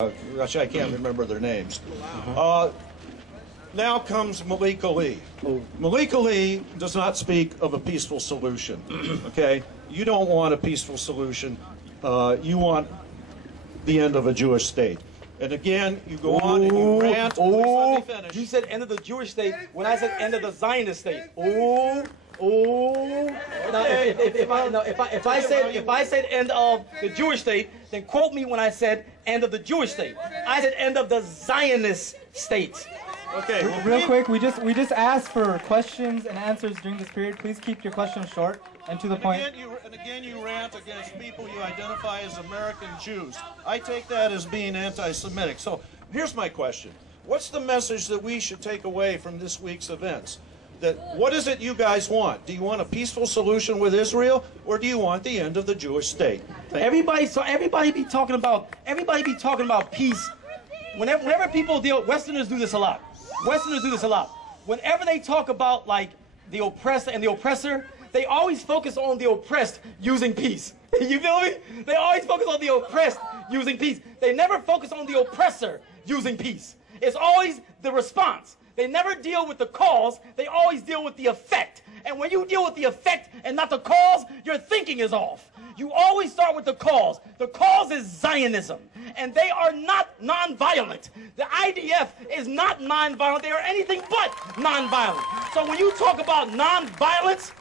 Gosh, I can't remember their names. Now comes Malik Ali. Malik Ali does not speak of a peaceful solution, okay? You don't want a peaceful solution. You want the end of a Jewish state. And again, you go on and you rant. Please let me finish. You said end of the Jewish state when I said end of the Zionist state. Now, if I said end of the Jewish state, then quote me when I said end of the Jewish state. I said end of the Zionist state. Okay. Real quick, we just asked for questions and answers during this period. Please keep your questions short and to the point. Again, you rant against people you identify as American Jews. I take that as being anti-Semitic. So here's my question. What's the message that we should take away from this week's events? What is it you guys want? Do you want a peaceful solution with Israel, or do you want the end of the Jewish state? Everybody be talking about peace. Whenever people Westerners do this a lot. Westerners do this a lot. Whenever they talk about like the oppressed and the oppressor, they always focus on the oppressed using peace. You feel me? They always focus on the oppressed using peace. They never focus on the oppressor using peace. It's always the response. They never deal with the cause, they always deal with the effect. And when you deal with the effect and not the cause, your thinking is off. You always start with the cause. The cause is Zionism, and they are not nonviolent. The IDF is not nonviolent. They are anything but nonviolent. So when you talk about nonviolence,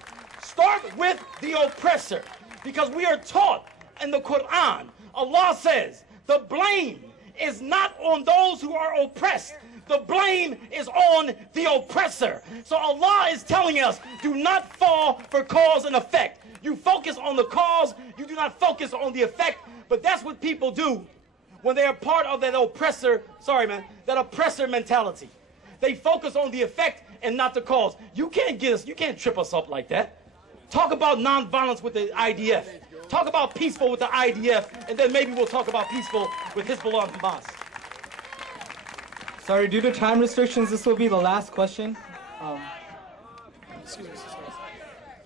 start with the oppressor, because we are taught in the Quran, Allah says, the blame is not on those who are oppressed. The blame is on the oppressor. So Allah is telling us, do not fall for cause and effect. You focus on the cause, you do not focus on the effect. But that's what people do when they are part of that oppressor, that oppressor mentality. They focus on the effect and not the cause. You can't trip us up like that. Talk about nonviolence with the IDF. Talk about peaceful with the IDF, and then maybe we'll talk about peaceful with Hezbollah and Hamas. Sorry, due to time restrictions, this will be the last question. Excuse me.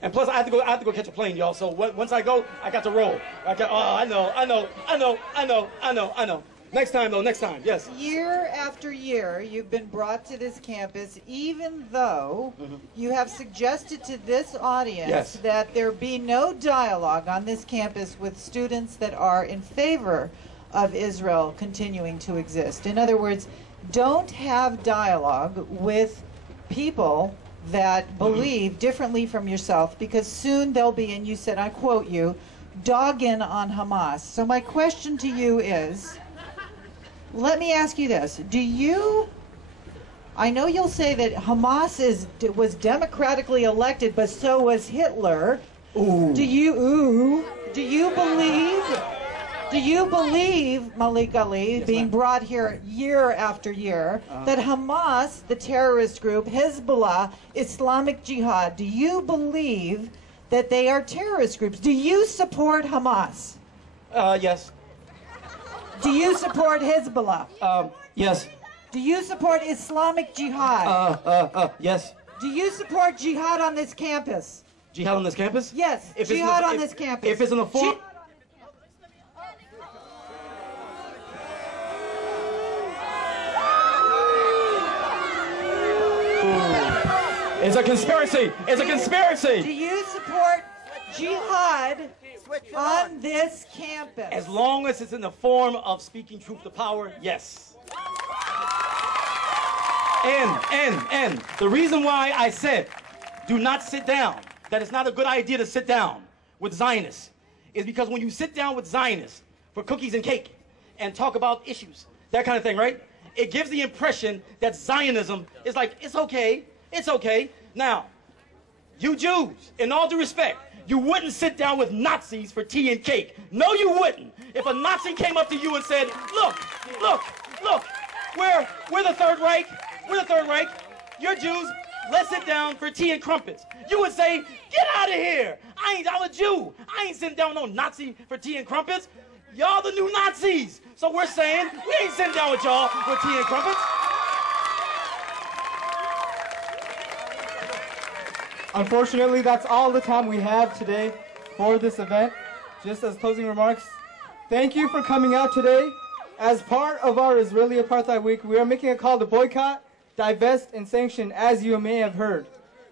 And plus, I have to go catch a plane, y'all. So once I go, I got to roll. I know. Next time, though. Next time. Yes. Year after year, you've been brought to this campus, even though you have suggested to this audience that there be no dialogue on this campus with students that are in favor of Israel continuing to exist. In other words, don't have dialogue with people that believe differently from yourself, because soon they'll be, and you said, I quote you, dogging on Hamas. So my question to you is, let me ask you this. I know you'll say that Hamas was democratically elected, but so was Hitler. Ooh. Do you believe, Malik Ali, being brought here year after year, that Hamas, the terrorist group, Hezbollah, Islamic Jihad, do you believe that they are terrorist groups? Do you support Hamas? Yes. Do you support Hezbollah? Yes. Do you support Islamic Jihad? Yes. Do you support jihad on this campus? Jihad on this campus? Yes, jihad on this campus. If it's in the form... It's a conspiracy. It's a conspiracy. Do you support jihad on this campus? As long as it's in the form of speaking truth to power, yes. And the reason why I said do not sit down, that it's not a good idea to sit down with Zionists, is because when you sit down with Zionists for cookies and cake and talk about issues, that kind of thing, right? It gives the impression that Zionism is like, it's okay. It's okay. Now, you Jews, in all due respect, you wouldn't sit down with Nazis for tea and cake. No, you wouldn't. If a Nazi came up to you and said, look, we're the Third Reich. We're the Third Reich. You're Jews. Let's sit down for tea and crumpets. You would say, get out of here. I'm a Jew. I ain't sitting down with no Nazi for tea and crumpets. Y'all the new Nazis. So we're saying, we ain't sitting down with y'all with tea and crumpets. Unfortunately, that's all the time we have today for this event. Just as closing remarks, thank you for coming out today. As part of our Israeli Apartheid Week, we are making a call to boycott, divest, and sanction, as you may have heard,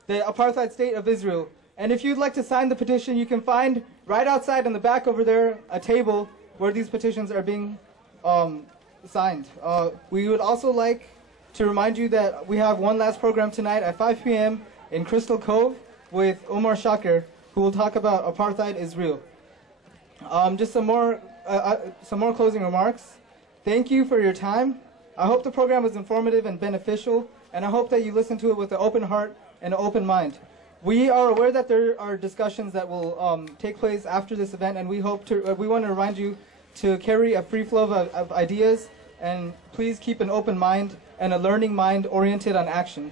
the apartheid state of Israel. And if you'd like to sign the petition, you can find right outside in the back over there a table where these petitions are being signed. We would also like to remind you that we have one last program tonight at 5 p.m. in Crystal Cove with Omar Shakir, who will talk about apartheid is real. Just some more closing remarks. Thank you for your time. I hope the program was informative and beneficial, and I hope that you listen to it with an open heart and an open mind. We are aware that there are discussions that will take place after this event, and we want to remind you to carry a free flow of ideas, and please keep an open mind and a learning mind oriented on action.